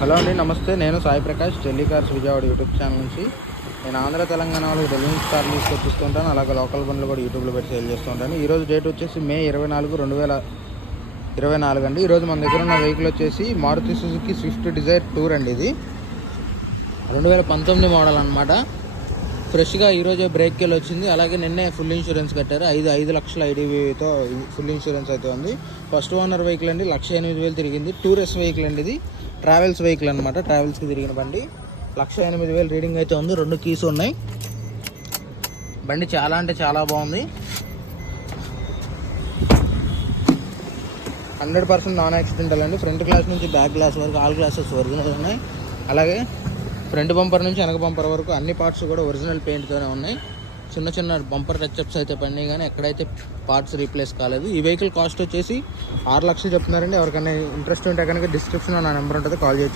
Hello అండి, నమస్తే. నేను Sai Prakash, Delhi cars Vijayawada YouTube channel నుంచి. నేను ఆంధ్ర తెలంగాణ వాళ్ళకి ఢిల్లీ నుంచి కార్లు తీసుకొచ్చిస్తుంటాను. అలాగే లోకల్ బండ్లు కూడా యూట్యూబ్లో పెట్టి సేల్ చేస్తుంటాను. ఈరోజు డేట్ వచ్చేసి మే 24, 2024 అండి. ఈరోజు మన దగ్గర ఉన్న వెహికల్ వచ్చేసి Maruti Suzuki Swift Dzire tour అండి. ఇది 2019 మోడల్ అనమాట. ఫ్రెష్గా ఈరోజే బ్రేక్ వెళ్ళి వచ్చింది. అలాగే నిన్నే ఫుల్ ఇన్సూరెన్స్ కట్టారు. 5 లక్షల ఐడితో ఫుల్ ఇన్సూరెన్స్ అయితే ఉంది. ఫస్ట్ ఓనర్ వెహికల్ అండి. 1,08,000 తిరిగింది. టూరిస్ట్ వెహికల్ అండి. ఇది ట్రావెల్స్ వెహికల్ అనమాట. ట్రావెల్స్కి తిరిగిన బండి. 1,08,000 రీడింగ్ అయితే ఉంది. 2 కీస్ ఉన్నాయి. బండి చాలా అంటే చాలా బాగుంది. 100% నాన్ యాక్సిడెంటల్ అండి. ఫ్రంట్ గ్లాస్ నుంచి బ్యాక్ గ్లాస్ వరకు ఆల్ గ్లాసెస్ ఒరిజినల్ ఉన్నాయి. అలాగే ఫ్రంట్ బంపర్ నుంచి వెనక బంపర్ వరకు అన్ని పార్ట్స్ కూడా ఒరిజినల్ పెయింట్తోనే ఉన్నాయి. చిన్న చిన్న బంపర్ టచ్అప్స్ అయితే పడినాయి, కానీ ఎక్కడైతే పార్ట్స్ రీప్లేస్ కాలేదు. ఈ వెహికల్ కాస్ట్ వచ్చేసి 6 లక్షలు చెప్తున్నారండి. ఎవరికైనా ఇంట్రెస్ట్ ఉంటే కనుక డిస్క్రిప్షన్లో నా నెంబర్ ఉంటుంది, కాల్ చేయొచ్చు.